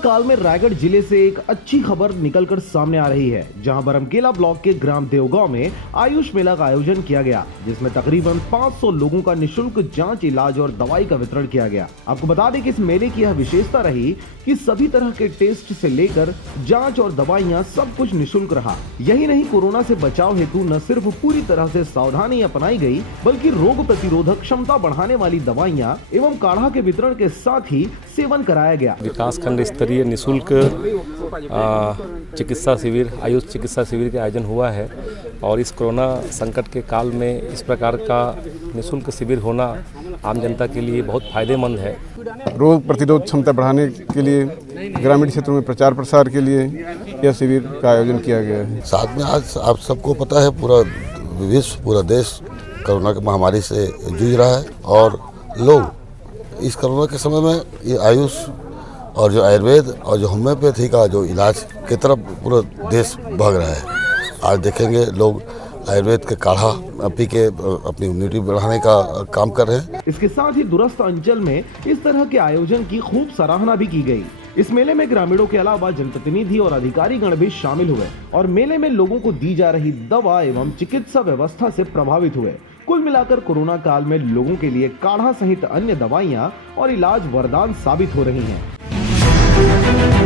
काल में रायगढ़ जिले से एक अच्छी खबर निकलकर सामने आ रही है, जहां बरमकेला ब्लॉक के ग्राम देवगांव में आयुष मेला का आयोजन किया गया, जिसमें तकरीबन 500 लोगों का निशुल्क जांच, इलाज और दवाई का वितरण किया गया। आपको बता दें कि इस मेले की यह विशेषता रही कि सभी तरह के टेस्ट से लेकर जांच और दवाइयां सब कुछ निशुल्क रहा। यही नहीं, कोरोना से बचाव हेतु न सिर्फ पूरी तरह से सावधानी अपनाई गई, बल्कि रोग प्रतिरोधक क्षमता बढ़ाने वाली दवाइयां एवं काढ़ा के वितरण के साथ ही सेवन कराया गया। विकासखंड स्तरीय निःशुल्क चिकित्सा शिविर, आयुष चिकित्सा शिविर का आयोजन हुआ है और इस कोरोना संकट के काल में इस प्रकार का निःशुल्क शिविर होना आम जनता के लिए बहुत फायदेमंद है। रोग प्रतिरोध क्षमता बढ़ाने के लिए ग्रामीण क्षेत्रों में प्रचार प्रसार के लिए यह शिविर का आयोजन किया गया है। साथ में आज आप सबको पता है पूरा विश्व, पूरा देश कोरोना की महामारी से जूझ रहा है और लोग इस कोरोना के समय में ये आयुष और जो आयुर्वेद और जो होम्योपैथी का जो इलाज की तरफ पूरा देश भाग रहा है। आज देखेंगे लोग आयुर्वेद के काढ़ा पी के अपनी इम्यूनिटी बढ़ाने का काम कर रहे हैं। इसके साथ ही दूरस्थ अंचल में इस तरह के आयोजन की खूब सराहना भी की गई। इस मेले में ग्रामीणों के अलावा जनप्रतिनिधि और अधिकारी गण भी शामिल हुए और मेले में लोगों को दी जा रही दवा एवं चिकित्सा व्यवस्था से प्रभावित हुए। कुल मिलाकर कोरोना काल में लोगों के लिए काढ़ा सहित अन्य दवाइयां और इलाज वरदान साबित हो रही हैं।